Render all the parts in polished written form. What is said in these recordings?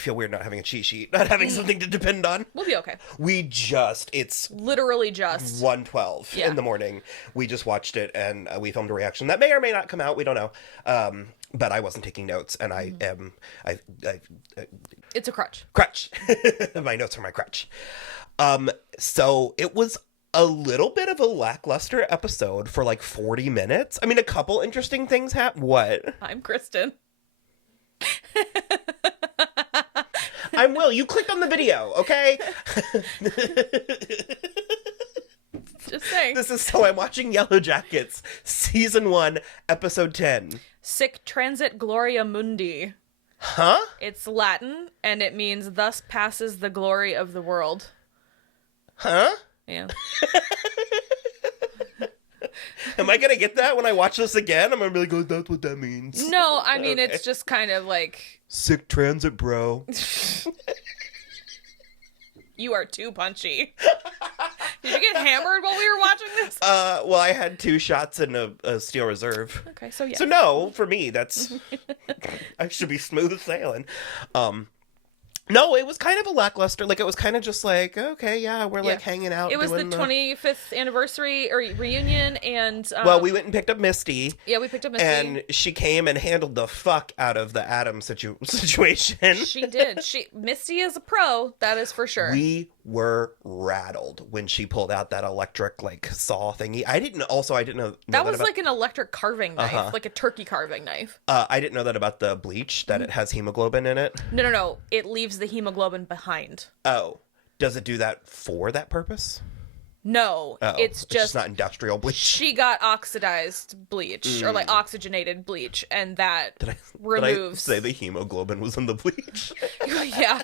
feel weird not having a cheat sheet, not having something to depend on. We'll be okay. It's literally just 1:12 in the morning. We just watched it, and we filmed a reaction that may or may not come out. We don't know. But I wasn't taking notes, and I it's a crutch. My notes are my crutch. So it was a little bit of a lackluster episode for like 40 minutes. I mean, a couple interesting things happened. What? I'm Kristen. I'm Will. You clicked on the video, okay? Just saying. This is So I'm Watching Yellowjackets, Season 1, Episode 10. Sic transit Gloria Mundi. Huh? It's Latin, and it means thus passes the glory of the world. Huh? Yeah. Am I gonna get that when I watch this again? I'm gonna be like, oh, that's what that means. No, I mean, it's just kind of like... Sick transit, bro. You are too punchy. Did you get hammered while we were watching this? Well, I had 2 shots in a Steel Reserve. Okay, so yeah. So no, for me, that's... I should be smooth sailing. No, it was kind of a lackluster. Like, it was kind of just like, okay, yeah, we're like hanging out. It was the 25th anniversary or reunion, and well, we went and picked up Misty. Yeah, we picked up Misty, and she came and handled the fuck out of the Adam situation. She did. Misty is a pro, that is for sure. We were rattled when she pulled out that electric like saw thingy. I didn't know that was like an electric carving knife, like a turkey carving knife. I didn't know that about the bleach, that it has hemoglobin in it. No. It leaves the hemoglobin behind. Oh, does it do that for that purpose? No, it's just not industrial bleach. She got oxidized bleach or like oxygenated bleach, and that removes. Did I say the hemoglobin was in the bleach? Yeah.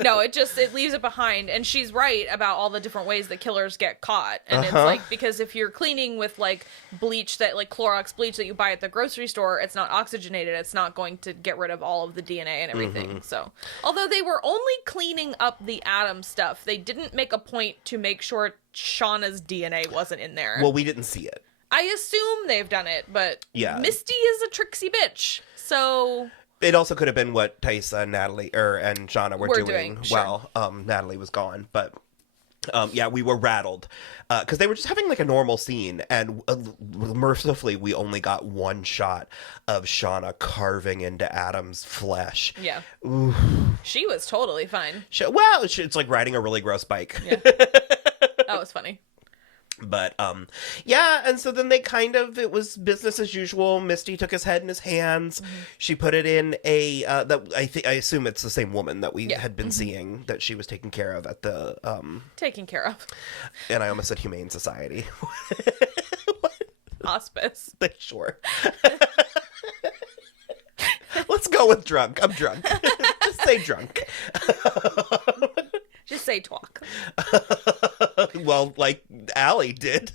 No, it leaves it behind, and she's right about all the different ways that killers get caught, and it's like, because if you're cleaning with like bleach that like Clorox bleach that you buy at the grocery store, it's not oxygenated, it's not going to get rid of all of the DNA and everything. So, although they were only cleaning up the Adam stuff, they didn't make a point to make sure Shauna's DNA wasn't in there. Well, we didn't see it. I assume they've done it, but yeah. Misty is a tricksy bitch, so... It also could have been what Taissa and Natalie and Shauna were doing sure. while Natalie was gone. But yeah, we were rattled because they were just having like a normal scene, and mercifully we only got 1 shot of Shauna carving into Adam's flesh. Yeah. Ooh. She was totally fine. It's like riding a really gross bike. Yeah. That was funny. But, yeah, and so then it was business as usual. Misty took his head in his hands. She put it in I assume it's the same woman that we had been seeing, that she was taking care of at the, Taking care of. And I almost said Humane Society. Hospice. Sure. Let's go with drunk. I'm drunk. Just say drunk. Just say talk. Well, like Allie did.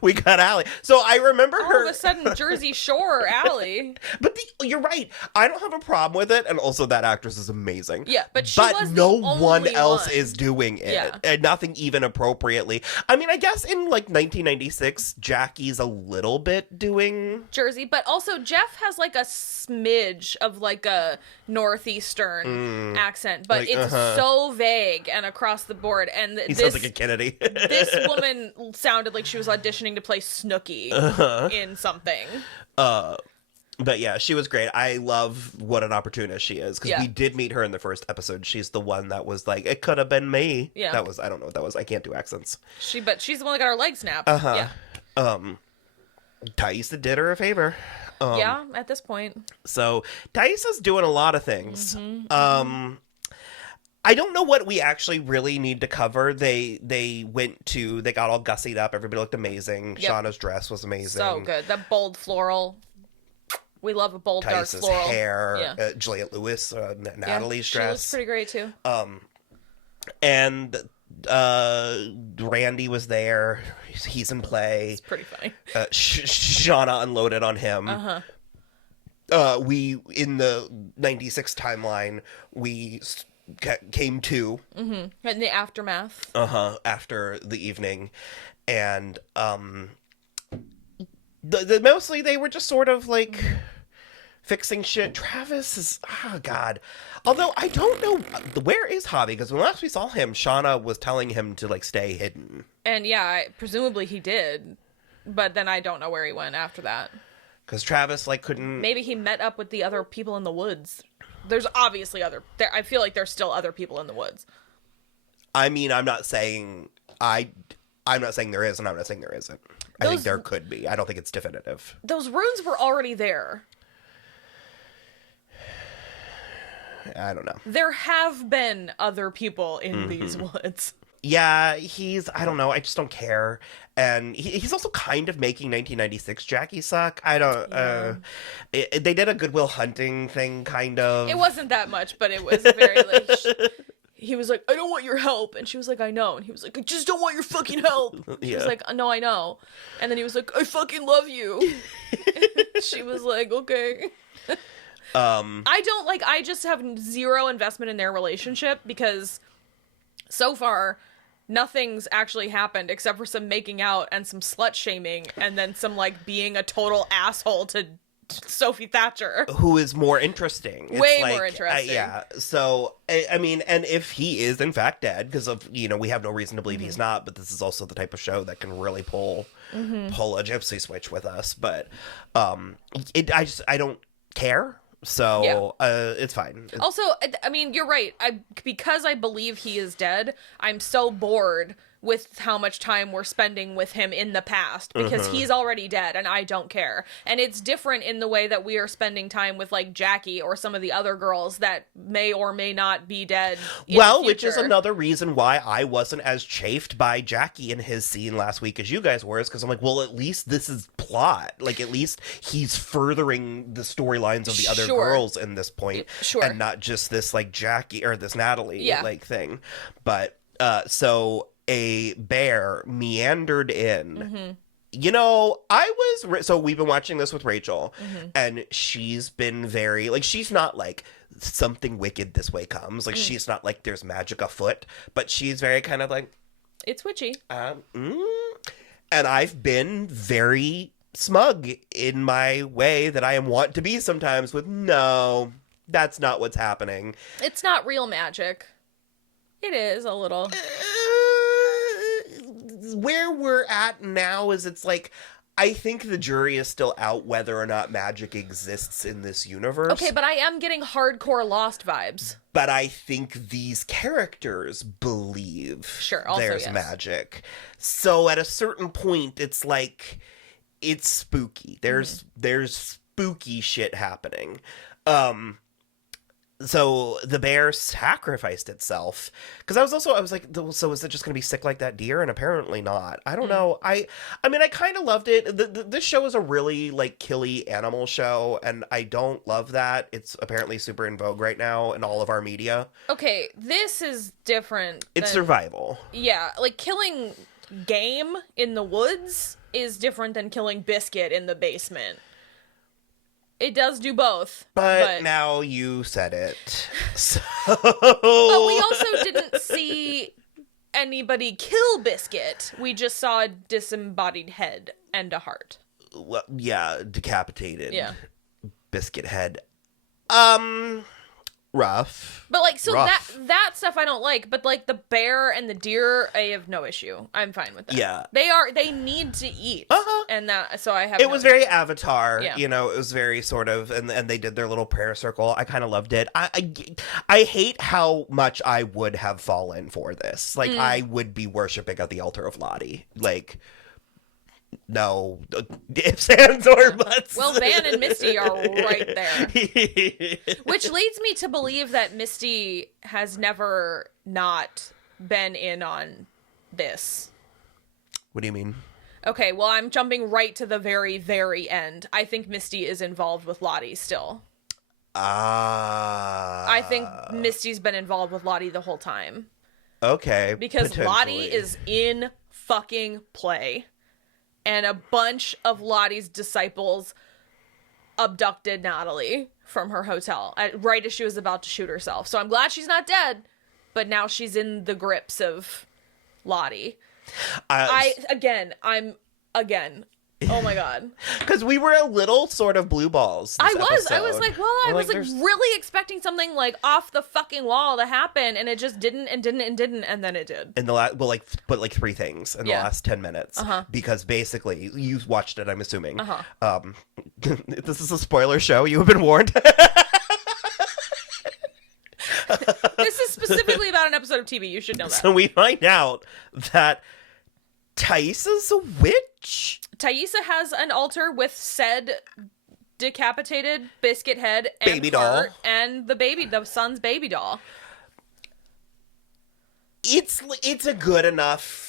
We got Allie. So I remember her. All of a sudden, Jersey Shore Allie. But you're right. I don't have a problem with it. And also, that actress is amazing. Yeah, but she was no the only one else one. is doing it. Yeah. And nothing even appropriately. I mean, I guess in like 1996, Jackie's a little bit doing Jersey. But also, Jeff has like a smidge of like a Northeastern accent. But like, it's so vague and across the board. And he sounds like a Kennedy. This woman sounded like she was auditioning to play Snooki in something. But yeah, she was great. I love what an opportunist she is, because we did meet her in the first episode. She's the one that was like, it could have been me. Yeah. That was, I don't know what that was. I can't do accents. But she's the one that got her leg snapped. Yeah. Taissa did her a favor. Yeah, at this point. So Taissa's doing a lot of things. I don't know what we actually really need to cover. They got all gussied up. Everybody looked amazing. Yep. Shauna's dress was amazing. So good. That bold floral. We love a bold, dark Taissa's floral. hair. Yeah. Juliette Lewis, Natalie's dress. She looks pretty great too. And Randy was there. He's in play. It's pretty funny. Shauna unloaded on him. We, in the 96 timeline, we came to in the aftermath after the evening, and mostly they were just sort of like fixing shit. Travis is, oh God. Although I don't know, where is Javi? Because when last we saw him, Shauna was telling him to like stay hidden. And yeah, presumably he did, but then I don't know where he went after that. Because Travis like couldn't. Maybe he met up with the other people in the woods. There's obviously I feel like there's still other people in the woods. I mean, I'm not saying there is, and I'm not saying there isn't. I think there could be. I don't think it's definitive. Those runes were already there. I don't know. There have been other people in these woods. Yeah, I don't know. I just don't care. And he's also kind of making 1996 Jackie suck. I don't, they did a Good Will Hunting thing, kind of. It wasn't that much, but it was very like, he was like, I don't want your help. And she was like, I know. And he was like, I just don't want your fucking help. She was like, no, I know. And then he was like, I fucking love you. She was like, okay. I just have zero investment in their relationship because so far nothing's actually happened except for some making out and some slut shaming and then some like being a total asshole to Sophie Thatcher, who is more interesting. Way more interesting. Yeah. So I mean, and if he is in fact dead, because of we have no reason to believe he's not, but this is also the type of show that can really pull a gypsy switch with us. But I don't care. So it's fine. Also, I mean, you're right. Because I believe he is dead, I'm so bored with how much time we're spending with him in the past because he's already dead and I don't care. And it's different in the way that we are spending time with like Jackie or some of the other girls that may or may not be dead. Well, which is another reason why I wasn't as chafed by Jackie in his scene last week as you guys were, is because I'm like, well, at least this is plot. Like, at least he's furthering the storylines of the other girls in this point, and not just this like Jackie or this Natalie like thing. But so a bear meandered in. So we've been watching this with Rachel, and she's been very like, she's not like something wicked this way comes, like she's not like there's magic afoot, but she's very kind of like, it's witchy. And I've been very smug in my way that I am wont to be sometimes with, no, that's not what's happening. It's not real magic. It is a little. Where we're at now is it's like, I think the jury is still out whether or not magic exists in this universe. Okay, but I am getting hardcore Lost vibes. But I think these characters believe there's magic. So at a certain point, it's like, it's spooky. There's spooky shit happening. So the bear sacrificed itself, because I was like, so is it just going to be sick like that deer? And apparently not. I don't know. I mean, I kind of loved it. This show is a really like killy animal show, and I don't love that. It's apparently super in vogue right now in all of our media. Okay, this is different. It's survival. Yeah, like killing game in the woods is different than killing Biscuit in the basement. It does do both. But now you said it. So. But we also didn't see anybody kill Biscuit. We just saw a disembodied head and a heart. Well, yeah, decapitated. Yeah. Biscuit head. Rough. But like, so that stuff I don't like, but like the bear and the deer, I have no issue. I'm fine with that. Yeah. They need to eat. And so I have It was very Avatar, it was very sort of, and they did their little prayer circle. I kind of loved it. I hate how much I would have fallen for this. Like, I would be worshiping at the altar of Lottie. Like, no ifs, ands, or buts. Well, Van and Misty are right there. Which leads me to believe that Misty has never not been in on this. What do you mean? Okay, well, I'm jumping right to the very, very end. I think Misty is involved with Lottie still. I think Misty's been involved with Lottie the whole time. Okay. Because Lottie is in fucking play. And a bunch of Lottie's disciples abducted Natalie from her hotel right as she was about to shoot herself. So I'm glad she's not dead, but now she's in the grips of Lottie. I'm Oh my god. Because we were a little sort of blue balls. I was like, I was there's... really expecting something like off the fucking wall to happen, and it just didn't, and then it did. In the last, well, like, but like 3 things in the last 10 minutes. Because basically, you watched it, I'm assuming. This is a spoiler show. You have been warned. This is specifically about an episode of TV. You should know that. So we find out that Taissa's a witch. Taissa has an altar with said decapitated biscuit head and baby doll and the son's baby doll. It's a good enough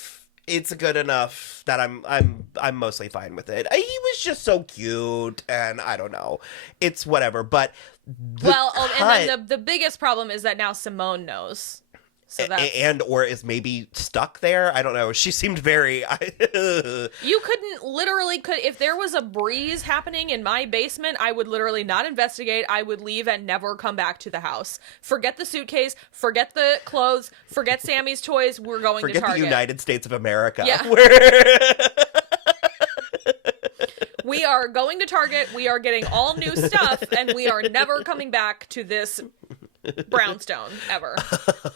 that I'm mostly fine with it. He was just so cute, and I don't know, it's whatever. But and then the biggest problem is that now Simone knows. So or is maybe stuck there. I don't know. She seemed very... You if there was a breeze happening in my basement, I would literally not investigate. I would leave and never come back to the house. Forget the suitcase, forget the clothes, forget Sammy's toys. We're going to Target. Forget the United States of America. Yeah. We are going to Target. We are getting all new stuff, and we are never coming back to this brownstone ever.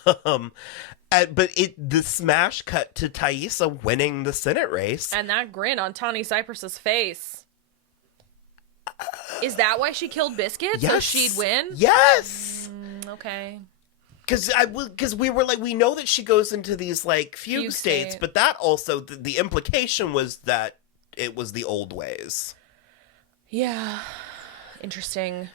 But the smash cut to Taissa winning the Senate race, and that grin on Tawny Cypress's face. Is that why she killed Biscuit? Yes. So she'd win? Yes. Okay. Because we were like, we know that she goes into these like fugue states, but that also the implication was that it was the old ways. Yeah. Interesting.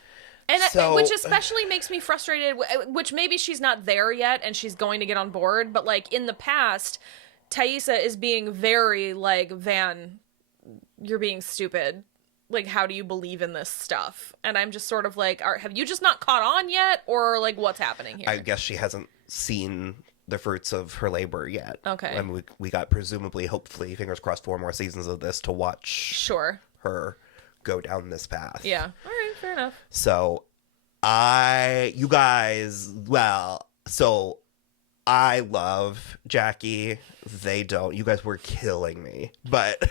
And which especially makes me frustrated, which maybe she's not there yet and she's going to get on board, but like in the past, Taissa is being very like, Van, you're being stupid. Like, how do you believe in this stuff? And I'm just sort of like, have you just not caught on yet? Or like, what's happening here? I guess she hasn't seen the fruits of her labor yet. Okay. And we got presumably, hopefully, fingers crossed, 4 more seasons of this to watch her go down this path. Yeah. All right, fair enough. So I love Jackie. They don't. You guys were killing me. But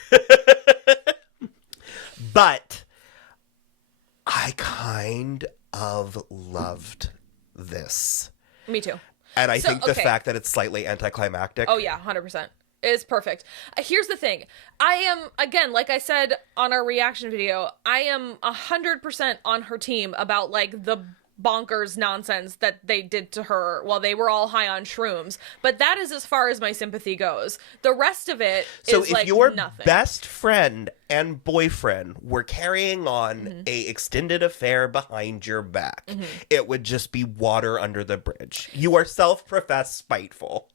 I kind of loved this. Me too. And I think the fact that it's slightly anticlimactic. Oh yeah, 100%. Is perfect. Here's the thing. I am, again, like I said on our reaction video, I am 100% on her team about, like, the bonkers nonsense that they did to her while they were all high on shrooms. But that is as far as my sympathy goes. The rest of it is, like, nothing. So if your best friend and boyfriend were carrying on a extended affair behind your back, it would just be water under the bridge. You are self-professed spiteful.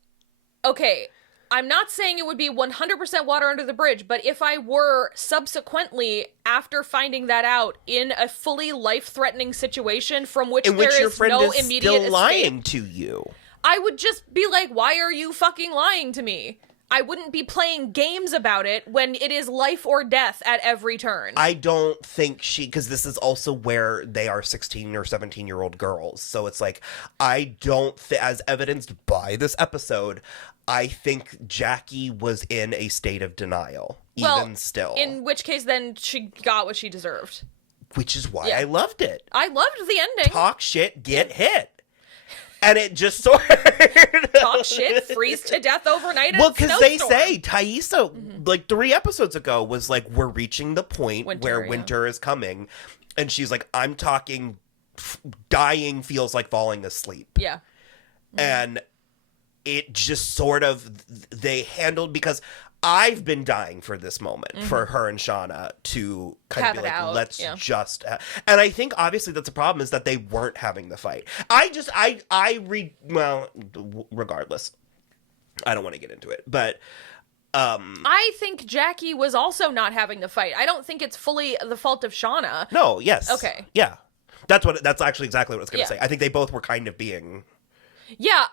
Okay, I'm not saying it would be 100% water under the bridge, but if I were subsequently, after finding that out, in a fully life-threatening situation from which there is no immediate escape, lying to you, I would just be like, why are you fucking lying to me? I wouldn't be playing games about it when it is life or death at every turn. I don't think because this is also where they are 16 or 17-year-old girls. So it's like, I don't, as evidenced by this episode, I think Jackie was in a state of denial, even still. In which case, then she got what she deserved. Which is why I loved it. I loved the ending. Talk shit, get hit. And it just sort of... Talk shit, freeze to death overnight in a snowstorm. Well, because they say, Taissa, like 3 episodes ago, was like, we're reaching the point where winter is coming. And she's like, I'm talking, dying feels like falling asleep. Yeah. And it just sort of, they handled, because I've been dying for this moment, for her and Shauna to kind of be like, let's just... And I think, obviously, that's a problem, is that they weren't having the fight. Regardless. I don't want to get into it, but... I think Jackie was also not having the fight. I don't think it's fully the fault of Shauna. No, yes. Okay. Yeah. That's actually exactly what I was going to say. I think they both were kind of being... Yeah,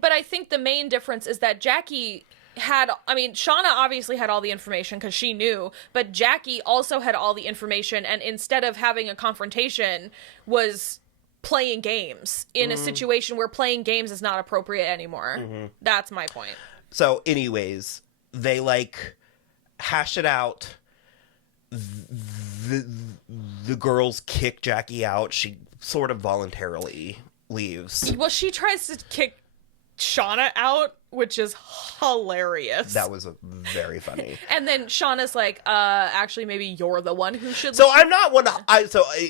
but I think the main difference is that Jackie... Shauna obviously had all the information because she knew, but Jackie also had all the information, and instead of having a confrontation, was playing games in a situation where playing games is not appropriate anymore. That's my point. So, anyways, they, like, hash it out. the girls kick Jackie out. She sort of voluntarily leaves. Well, she tries to kick Shauna out, which is hilarious. That was very funny. And then Shauna's like, actually, maybe you're the one who should So leave. I'm not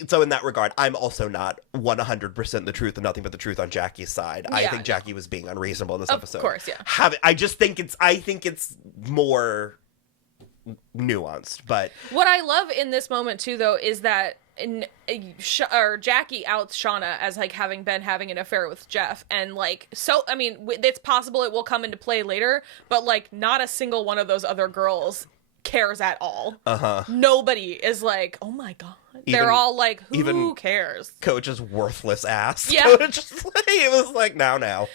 so in that regard, I'm also not 100% the truth and nothing but the truth on Jackie's side. I think Jackie was being unreasonable in this episode. Of course, yeah. I think it's more nuanced, but what I love in this moment too, though, is that Jackie outs Shauna as like having an affair with Jeff, and like, so I mean, it's possible it will come into play later, but like, not a single one of those other girls cares at all. Nobody is like, oh my god. They're all like, who cares? Coach's worthless ass. Yeah. Coach it was like, now.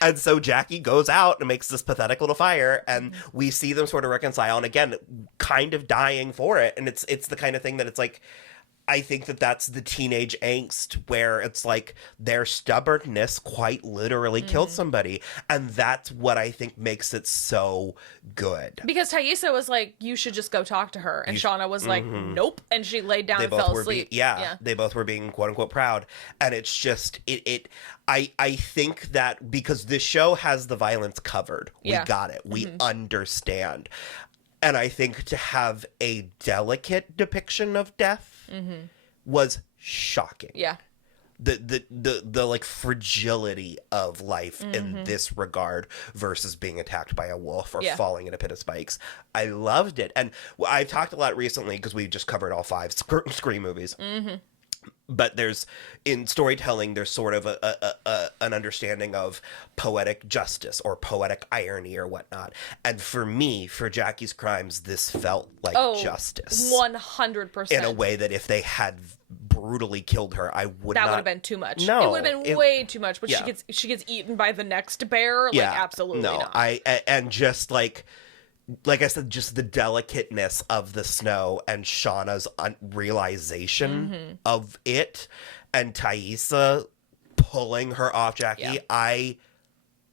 And so Jackie goes out and makes this pathetic little fire, and we see them sort of reconcile, and again, kind of dying for it. And it's the kind of thing that it's like, I think that's the teenage angst where it's like their stubbornness quite literally killed somebody. And that's what I think makes it so good. Because Taissa was like, you should just go talk to her. And Shauna was like, nope. And she laid down and fell asleep. They both were being quote unquote proud. And it's just, I think that because this show has the violence covered, we got it. We understand. And I think to have a delicate depiction of death was shocking. Yeah. The like fragility of life in this regard versus being attacked by a wolf or falling in a pit of spikes. I loved it. And I've talked a lot recently because we just covered all 5 Scream movies. But in storytelling, there's sort of an understanding of poetic justice or poetic irony or whatnot. And for me, for Jackie's crimes, this felt like justice. 100%. In a way that if they had brutally killed her, I would not. That would have been too much. No. It would have been way too much. But she gets eaten by the next bear. Like, absolutely not. And just like I said, just the delicateness of the snow and Shauna's realization of it, and Taissa pulling her off Jackie. Yeah. I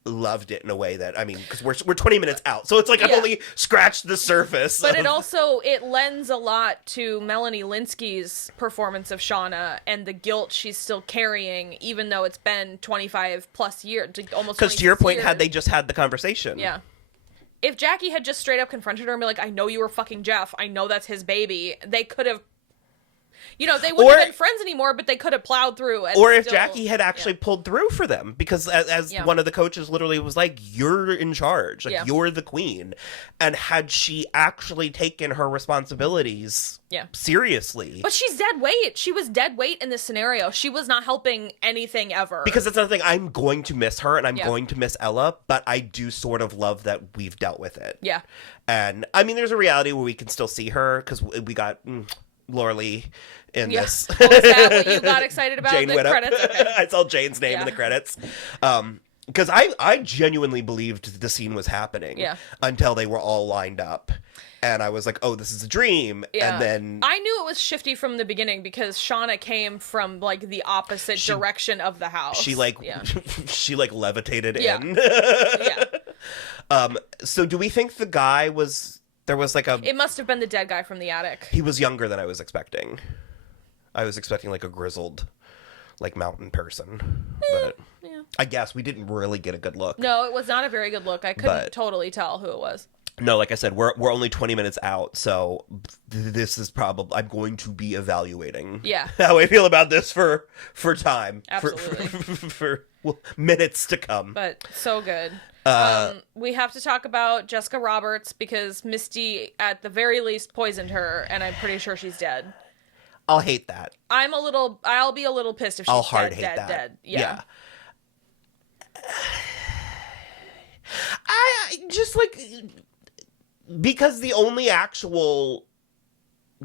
loved it in a way that, I mean, because we're 20 minutes out, so it's like I've only scratched the surface. But it lends a lot to Melanie Linsky's performance of Shauna and the guilt she's still carrying, even though it's been 25 plus years, almost. Because to your point, had they just had the conversation, if Jackie had just straight up confronted her and be like, I know you were fucking Jeff, I know that's his baby, they could have, they wouldn't have been friends anymore, but they could have plowed through. And or if Jackie had actually pulled through for them, because as one of the coaches literally was like, you're in charge, like you're the queen. And had she actually taken her responsibilities seriously. But she's dead weight. She was dead weight in this scenario. She was not helping anything ever. Because that's another thing. I'm going to miss her and I'm going to miss Ella, but I do sort of love that we've dealt with it. Yeah. And I mean, there's a reality where we can still see her because we got Laura Lee in this. Oh, is that what you got excited about? Jane the Widdop. Credits? Okay. I saw Jane's name in the credits. Because I genuinely believed the scene was happening until they were all lined up. And I was like, oh, this is a dream. Yeah. And then I knew it was shifty from the beginning because Shauna came from like the opposite direction of the house. She she levitated in. So do we think the guy was it must have been the dead guy from the attic. He was younger than I was expecting. I was expecting like a grizzled mountain person. But I guess we didn't really get a good look. No, it was not a very good look. I couldn't totally tell who it was. No, like I said, we're only 20 minutes out, so this is probably I'm going to be evaluating how I feel about this for time. Absolutely. For minutes to come. But so good. We have to talk about Jessica Roberts because Misty at the very least poisoned her, and I'm pretty sure she's dead. I'll hate that. I'll be a little pissed if she's dead. Yeah. I just because the only actual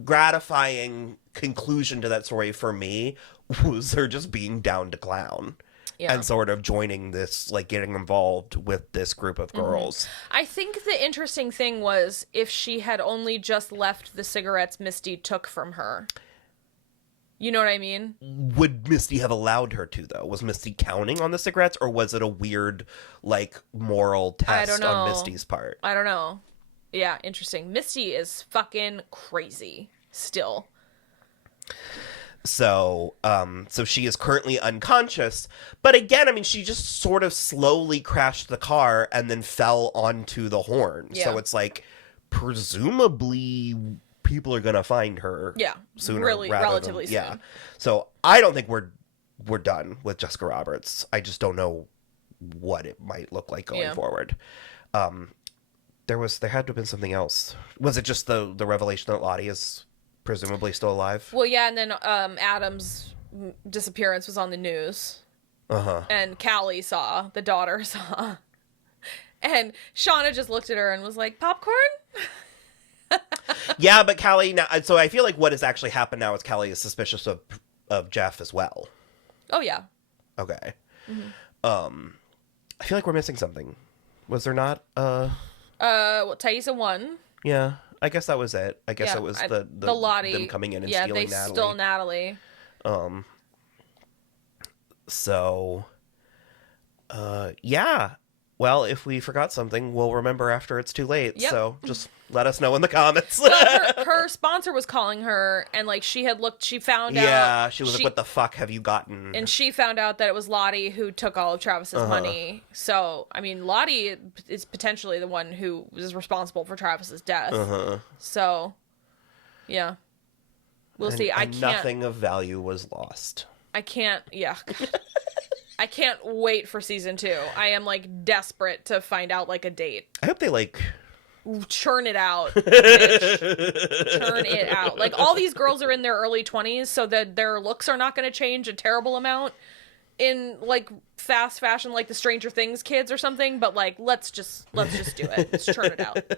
gratifying conclusion to that story for me was her just being down to clown. Yeah. And sort of joining this, getting involved with this group of girls. I think the interesting thing was if she had only just left the cigarettes Misty took from her. You know what I mean? Would Misty have allowed her to, though? Was Misty counting on the cigarettes, or was it a weird, moral test on Misty's part? I don't know. Yeah, interesting. Misty is fucking crazy still. So, so she is currently unconscious. But again, I mean, she just sort of slowly crashed the car and then fell onto the horn. Yeah. So it's like, presumably, people are gonna find her. Yeah, sooner, relatively soon. Yeah. So I don't think we're done with Jessica Roberts. I just don't know what it might look like going forward. There had to have been something else. Was it just the revelation that Lottie is presumably still alive? Well, yeah, and then Adam's disappearance was on the news. Uh-huh. And Callie saw, the daughter saw. And Shauna just looked at her and was like, popcorn? Yeah, but Callie now. So I feel like what has actually happened now is Callie is suspicious of Jeff as well. Oh yeah. Okay. Mm-hmm. I feel like we're missing something. Was there not? Well, Taissa won. Yeah, I guess that was it. I guess it was the Lottie. them coming in and stealing Natalie. Yeah, they stole Natalie. So, yeah. Well, if we forgot something, we'll remember after it's too late. Yep. So just let us know in the comments. Well, her sponsor was calling her, and like she found out. Yeah, she was like, "What the fuck have you gotten?" And she found out that it was Lottie who took all of Travis's money. So, I mean, Lottie is potentially the one who is responsible for Travis's death. So, yeah, we'll see. I can't. Nothing of value was lost. I can't. Yeah. I can't wait for season 2. I am like desperate to find out like a date. I hope they like churn it out, bitch. Churn it out. Like all these girls are in their early 20s, so that their looks are not going to change a terrible amount in like fast fashion, like the Stranger Things kids or something. But like, let's just do it. Let's churn it out.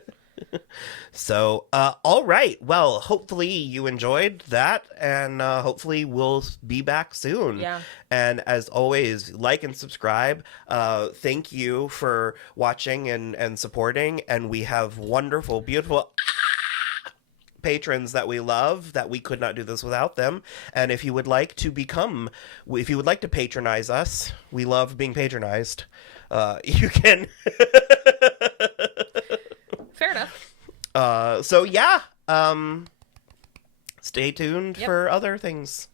So, all right. Well, hopefully you enjoyed that, and hopefully we'll be back soon. Yeah. And as always, like and subscribe. Thank you for watching and supporting. And we have wonderful, beautiful patrons that we love, that we could not do this without them. And if you would like to patronize us, we love being patronized. You can. Fair enough. So yeah, stay tuned for other things.